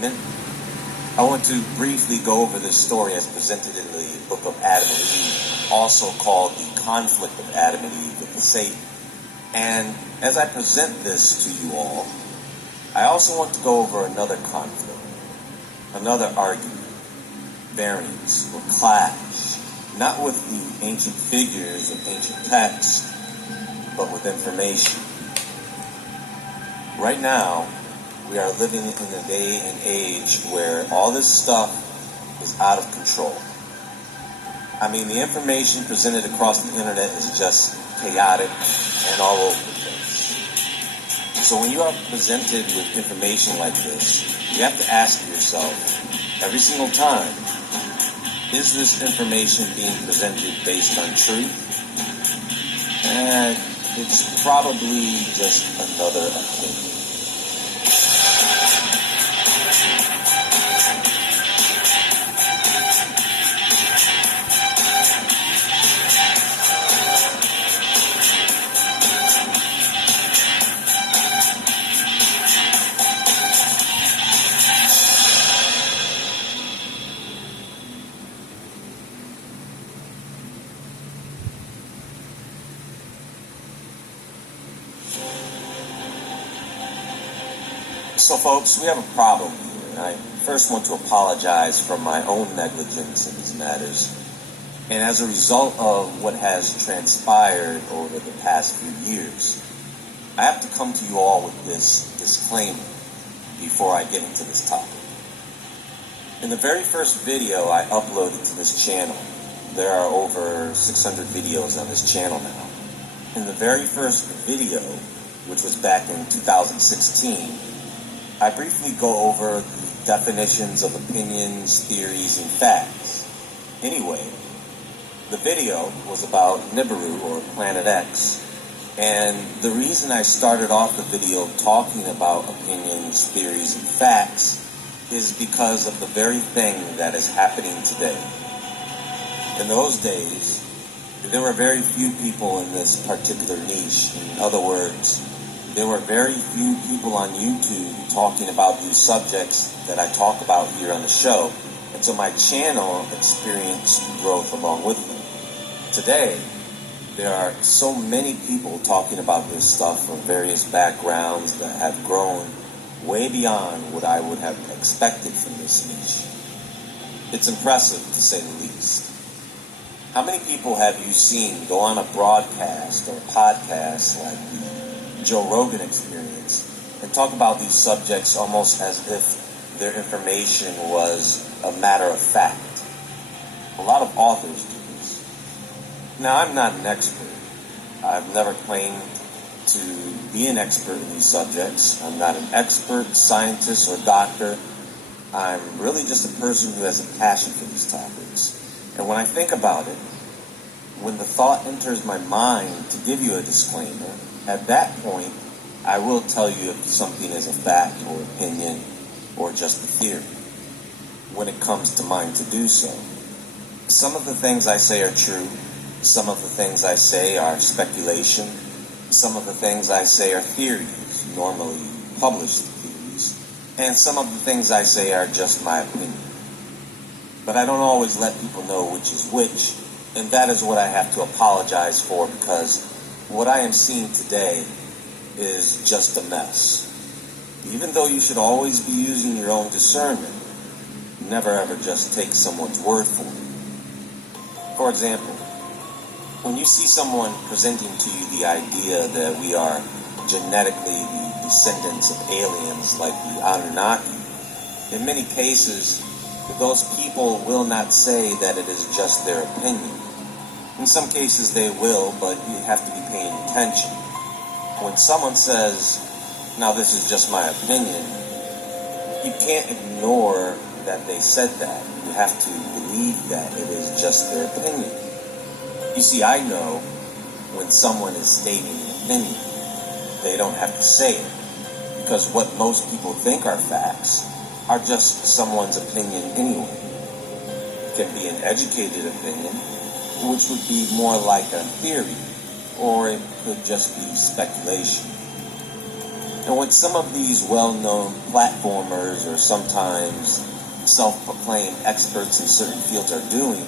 I want to briefly go over this story as presented in the book of Adam and Eve, also called the conflict of Adam and Eve with the Satan. And as I present this to you all, I also want to go over another conflict, another argument, variance, or clash, not with the ancient figures of ancient texts, but with information. Right now, we are living in a day and age where all this stuff is out of control. I mean, the information presented across the internet is just chaotic and all over the place. So when you are presented with information like this, you have to ask yourself every single time, is this information being presented based on truth? And it's probably just another opinion. So folks, we have a problem here, and I first want to apologize for my own negligence in these matters. And as a result of what has transpired over the past few years, I have to come to you all with this disclaimer before I get into this topic. In the very first video I uploaded to this channel, there are over 600 videos on this channel now. In the very first video, which was back in 2016, I briefly go over the definitions of opinions, theories, and facts. Anyway, the video was about Nibiru, or Planet X, and the reason I started off the video talking about opinions, theories, and facts is because of the very thing that is happening today. In those days, there were very few people in this particular niche. In other words, there were very few people on YouTube talking about these subjects that I talk about here on the show, and so my channel experienced growth along with them. Today, there are so many people talking about this stuff from various backgrounds that have grown way beyond what I would have expected from this niche. It's impressive, to say the least. How many people have you seen go on a broadcast or podcast like the Joe Rogan Experience and talk about these subjects almost as if their information was a matter of fact? A lot of authors do this. Now, I'm not an expert. I've never claimed to be an expert in these subjects. I'm not an expert, scientist, or doctor. I'm really just a person who has a passion for these topics. And when I think about it, when the thought enters my mind to give you a disclaimer, at that point, I will tell you if something is a fact or opinion or just a theory, when it comes to mind to do so. Some of the things I say are true. Some of the things I say are speculation. Some of the things I say are theories, normally published theories. And some of the things I say are just my opinion. But I don't always let people know which is which, and that is what I have to apologize for, because what I am seeing today is just a mess. Even though you should always be using your own discernment, never ever just take someone's word for it. For example, when you see someone presenting to you the idea that we are genetically the descendants of aliens like the Anunnaki, in many cases, those people will not say that it is just their opinion. In some cases they will, but you have to be paying attention. When someone says, now this is just my opinion, you can't ignore that they said that. You have to believe that it is just their opinion. You see, I know when someone is stating an opinion, they don't have to say it, because what most people think are facts are just someone's opinion anyway. It can be an educated opinion, which would be more like a theory, or it could just be speculation. And what some of these well-known platformers or sometimes self-proclaimed experts in certain fields are doing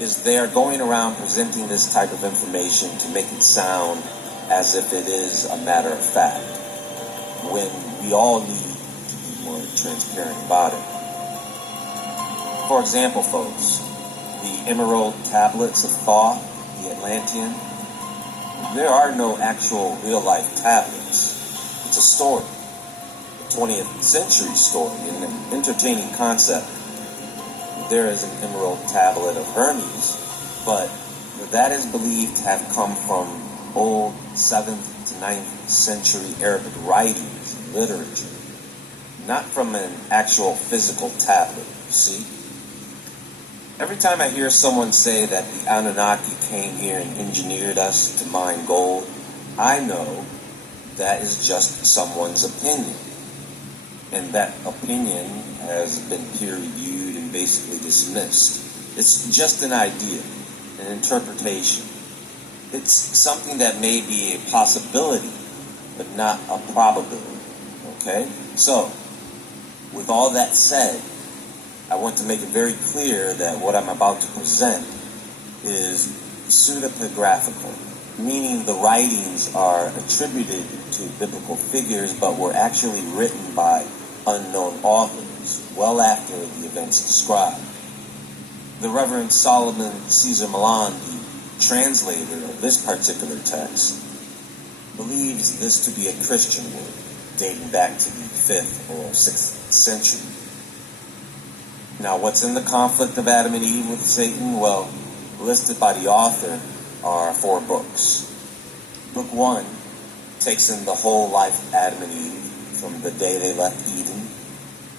is they are going around presenting this type of information to make it sound as if it is a matter of fact, when we all need to be more transparent about it. For example, folks, the Emerald Tablets of Thoth, the Atlantean, there are no actual real-life tablets. It's a story, a 20th century story, and an entertaining concept. There is an Emerald Tablet of Hermes, but that is believed to have come from old 7th to 9th century Arabic writings and literature, not from an actual physical tablet, you see? Every time I hear someone say that the Anunnaki came here and engineered us to mine gold, I know that is just someone's opinion. And that opinion has been peer-reviewed and basically dismissed. It's just an idea, an interpretation. It's something that may be a possibility, but not a probability. Okay? So, with all that said, I want to make it very clear that what I'm about to present is pseudepigraphical, meaning the writings are attributed to biblical figures but were actually written by unknown authors well after the events described. The Reverend Solomon Caesar Milan, the translator of this particular text, believes this to be a Christian word dating back to the 5th or 6th century. Now, what's in the conflict of Adam and Eve with Satan? Well, listed by the author are 4 books. Book 1 takes in the whole life of Adam and Eve from the day they left Eden,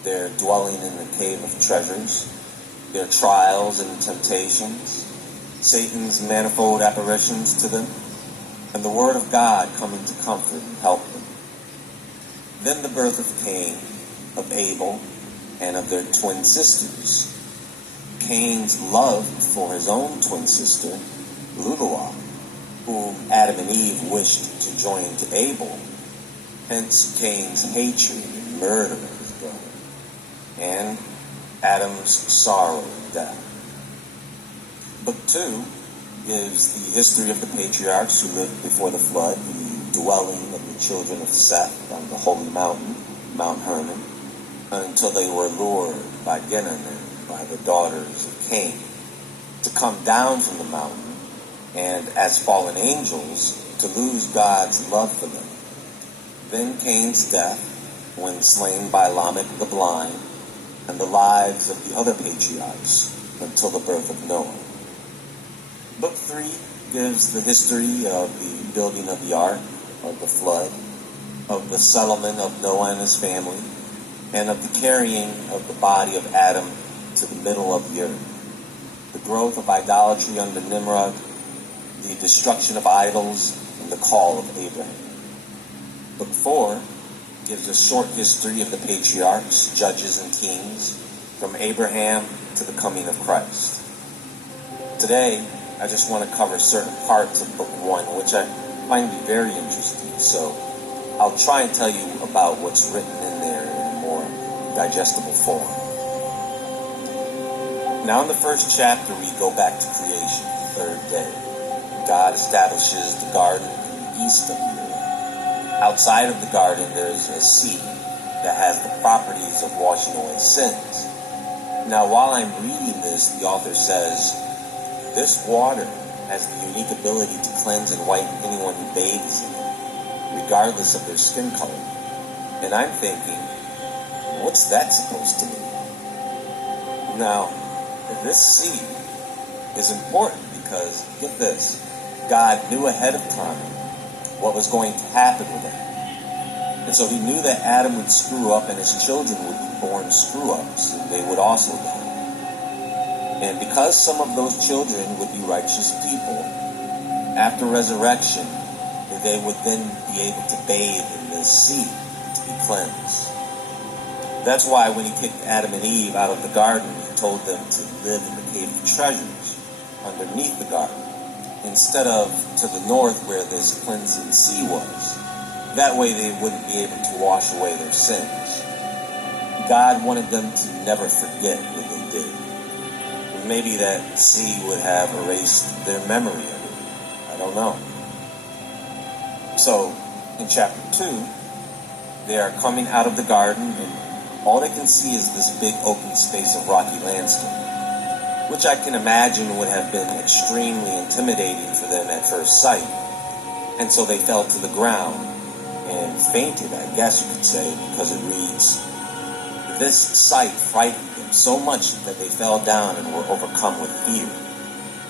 their dwelling in the cave of treasures, their trials and temptations, Satan's manifold apparitions to them, and the Word of God coming to comfort and help them. Then the birth of Cain, of Abel, and of their twin sisters. Cain's love for his own twin sister, Luluwa, whom Adam and Eve wished to join to Abel, hence Cain's hatred and murder of his brother, and Adam's sorrow and death. Book 2 gives the history of the patriarchs who lived before the flood, the dwelling of the children of Seth on the holy mountain, Mount Hermon, until they were lured by Ginon and by the daughters of Cain to come down from the mountain and, as fallen angels, to lose God's love for them. Then Cain's death, when slain by Lamech the blind, and the lives of the other patriarchs until the birth of Noah. Book 3 gives the history of the building of the ark, of the flood, of the settlement of Noah and his family, and of the carrying of the body of Adam to the middle of the earth, the growth of idolatry under Nimrod, the destruction of idols, and the call of Abraham. Book 4 gives a short history of the patriarchs, judges, and kings, from Abraham to the coming of Christ. Today, I just want to cover certain parts of Book 1, which I find to be very interesting, so I'll try and tell you about what's written in there in a more digestible form. Now in the first chapter, we go back to creation, the third day. God establishes the garden in the east of the earth. Outside of the garden, there's a sea that has the properties of washing away sins. Now, while I'm reading this, the author says, this water has the unique ability to cleanse and whiten anyone who bathes in it, regardless of their skin color. And I'm thinking, what's that supposed to mean? Now, this sea is important because, get this, God knew ahead of time what was going to happen with Adam. And so he knew that Adam would screw up and his children would be born screw-ups, and they would also die. And because some of those children would be righteous people, after resurrection, they would then be able to bathe in the sea to be cleansed. That's why when he kicked Adam and Eve out of the garden, he told them to live in the cave of treasures underneath the garden, instead of to the north where this cleansing sea was. That way they wouldn't be able to wash away their sins. God wanted them to never forget what they did. Maybe that sea would have erased their memory of it. I don't know. So, in chapter 2, they are coming out of the garden, and all they can see is this big open space of rocky landscape, which I can imagine would have been extremely intimidating for them at first sight. And so they fell to the ground and fainted, I guess you could say, because it reads, "This sight frightened them so much that they fell down and were overcome with fear,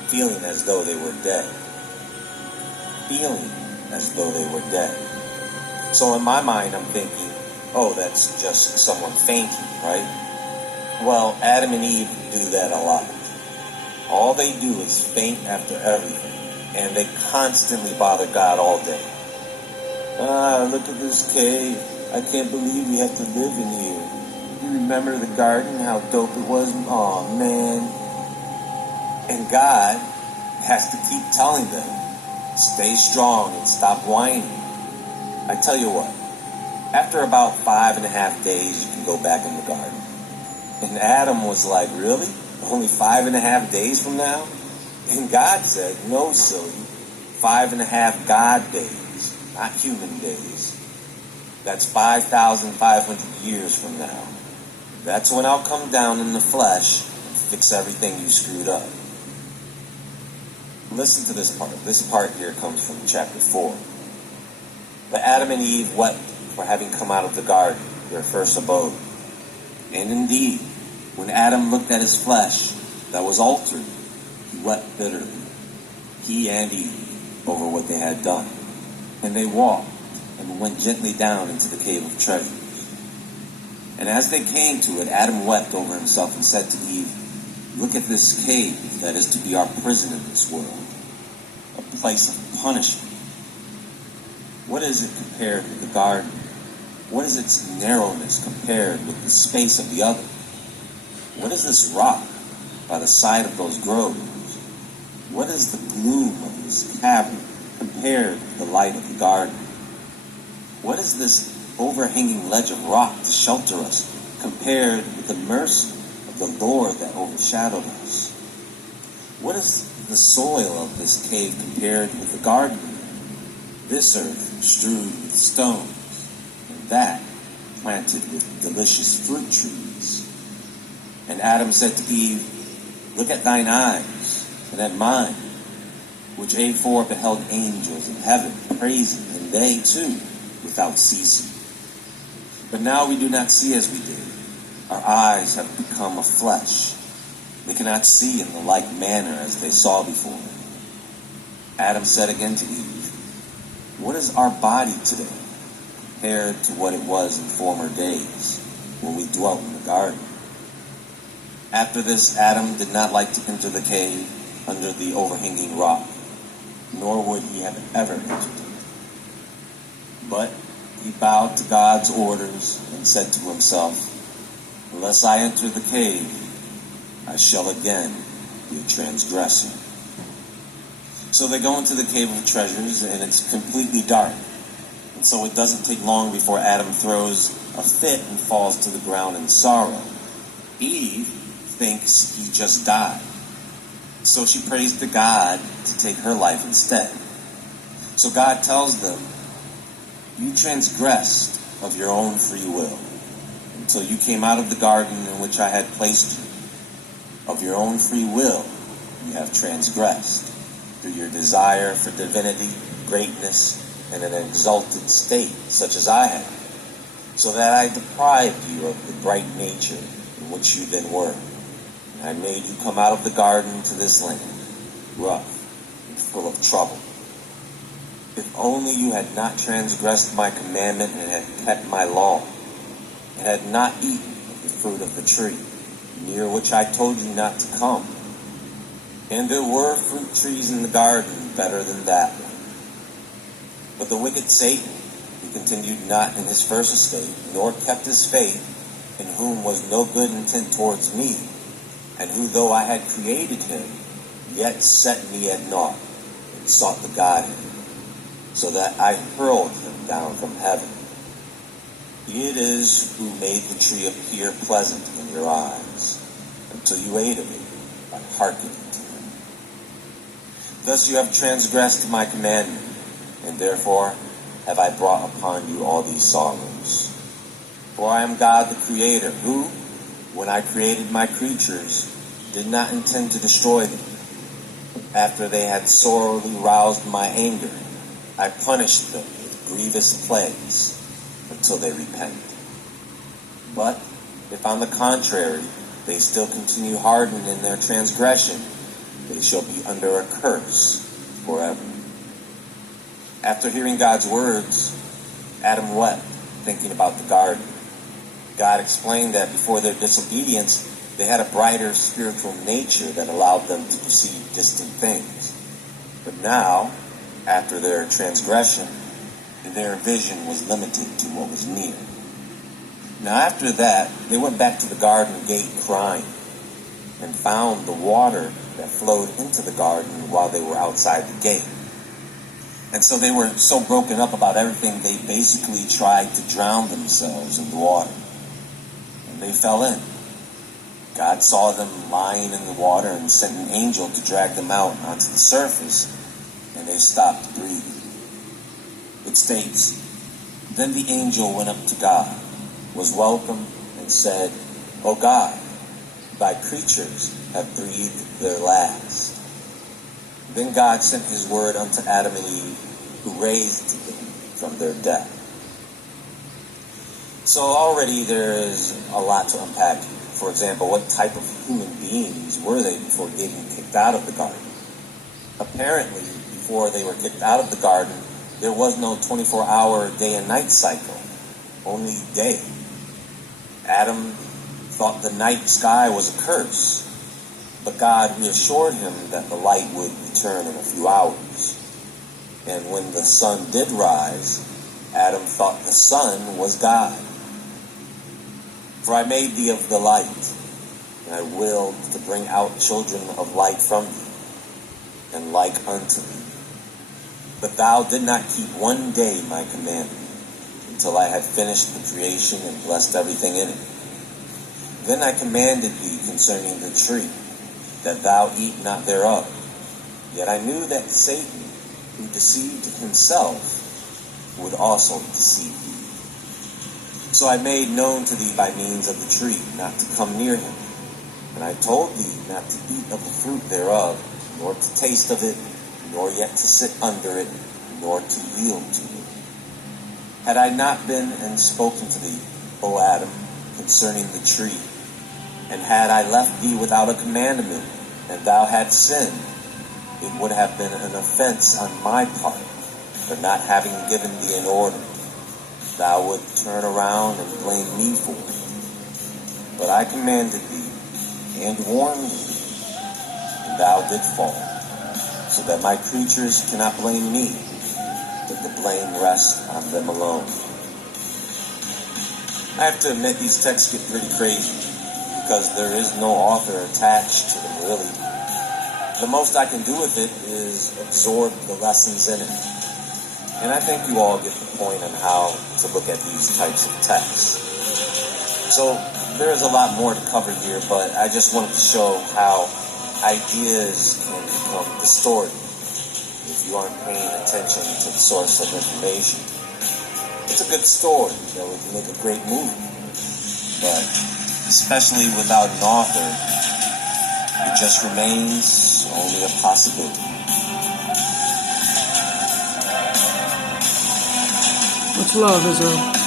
feeling as though they were dead." Feeling as though they were dead. So in my mind, I'm thinking, oh, that's just someone fainting, right? Well, Adam and Eve do that a lot. All they do is faint after everything, and they constantly bother God all day. Look at this cave. I can't believe we have to live in here. You remember the garden, how dope it was? Oh, man. And God has to keep telling them, stay strong and stop whining. I tell you what, after about 5.5 days, you can go back in the garden. And Adam was like, really? Only 5.5 days from now? And God said, no, silly. 5.5 God days, not human days. That's 5,500 years from now. That's when I'll come down in the flesh and fix everything you screwed up. Listen to this part. This part here comes from chapter 4. But Adam and Eve wept for having come out of the garden, their first abode. And indeed, when Adam looked at his flesh that was altered, he wept bitterly, he and Eve, over what they had done. And they walked and went gently down into the cave of treasures. And as they came to it, Adam wept over himself and said to Eve, "Look at this cave that is to be our prison in this world, a place of punishment. What is it compared with the garden? What is its narrowness compared with the space of the other? What is this rock by the side of those groves? What is the gloom of this cavern compared with the light of the garden? What is this overhanging ledge of rock to shelter us compared with the mercy of the Lord that overshadowed us? What is the soil of this cave compared with the garden? This earth strewed with stones, and that planted with delicious fruit trees." And Adam said to Eve, "Look at thine eyes, and at mine, which afore beheld angels in heaven praising, and they too without ceasing. But now we do not see as we did. Our eyes have become of flesh. They cannot see in the like manner as they saw before." Adam said again to Eve, "What is our body today compared to what it was in former days when we dwelt in the garden?" After this, Adam did not like to enter the cave under the overhanging rock, nor would he have ever entered it. But he bowed to God's orders and said to himself, "Unless I enter the cave, I shall again be a transgressor." So they go into the cave of treasures, and it's completely dark. And so it doesn't take long before Adam throws a fit and falls to the ground in sorrow. Eve thinks he just died. So she prays to God to take her life instead. So God tells them, "You transgressed of your own free will until you came out of the garden in which I had placed you. Of your own free will you have transgressed through your desire for divinity, greatness, and an exalted state such as I had, so that I deprived you of the bright nature in which you then were. And I made you come out of the garden to this land, rough and full of trouble. If only you had not transgressed my commandment and had kept my law, and had not eaten of the fruit of the tree, near which I told you not to come. And there were fruit trees in the garden better than that one. But the wicked Satan, who continued not in his first estate, nor kept his faith, in whom was no good intent towards me, and who, though I had created him, yet set me at naught, and sought the Godhead. so that I hurled him down from heaven. He it is who made the tree appear pleasant in your eyes, until you ate of it by hearkening to him. Thus you have transgressed my commandment, and therefore have I brought upon you all these sorrows. For I am God the Creator, who, when I created my creatures, did not intend to destroy them. After they had sorely roused my anger, I punished them with grievous plagues until they repent. But if on the contrary they still continue hardened in their transgression, they shall be under a curse forever. After hearing God's words, Adam wept, thinking about the garden. God explained that before their disobedience, they had a brighter spiritual nature that allowed them to perceive distant things. But now, after their transgression, their vision was limited to what was near. Now after that, they went back to the garden gate crying, and found the water that flowed into the garden while they were outside the gate. And so they were so broken up about everything, they basically tried to drown themselves in the water. And they fell in. God saw them lying in the water and sent an angel to drag them out onto the surface, and they stopped breathing. It states, Then the angel went up to God, was welcomed, and said, O God, thy creatures have breathed their last. Then God sent his word unto Adam and Eve, who raised them from their death. So already there is a lot to unpack. For example, what type of human beings were they before getting kicked out of the garden? Apparently, before they were kicked out of the garden, there was no 24-hour day and night cycle, only day. Adam thought the night sky was a curse, but God reassured him that the light would return in a few hours. And when the sun did rise, Adam thought the sun was God. For I made thee of the light, and I willed to bring out children of light from thee, and like unto thee. But thou did not keep one day my commandment, until I had finished the creation and blessed everything in it. Then I commanded thee concerning the tree, that thou eat not thereof. Yet I knew that Satan, who deceived himself, would also deceive thee. So I made known to thee by means of the tree not to come near him. And I told thee not to eat of the fruit thereof, nor to taste of it, nor yet to sit under it, nor to yield to it. Had I not been and spoken to thee, O Adam, concerning the tree, and had I left thee without a commandment, and thou hadst sinned, it would have been an offense on my part for not having given thee an order. Thou would turn around and blame me for it. But I commanded thee and warned thee, and thou didst fall, so that my creatures cannot blame me, but the blame rests on them alone. I have to admit these texts get pretty crazy, because there is no author attached to them, really. The most I can do with it is absorb the lessons in it. And I think you all get the point on how to look at these types of texts. So there is a lot more to cover here, but I just wanted to show how ideas can become distorted if you aren't paying attention to the source of information. It's a good story that would make a great movie, but especially without an author, it just remains only a possibility. Much love, Israel.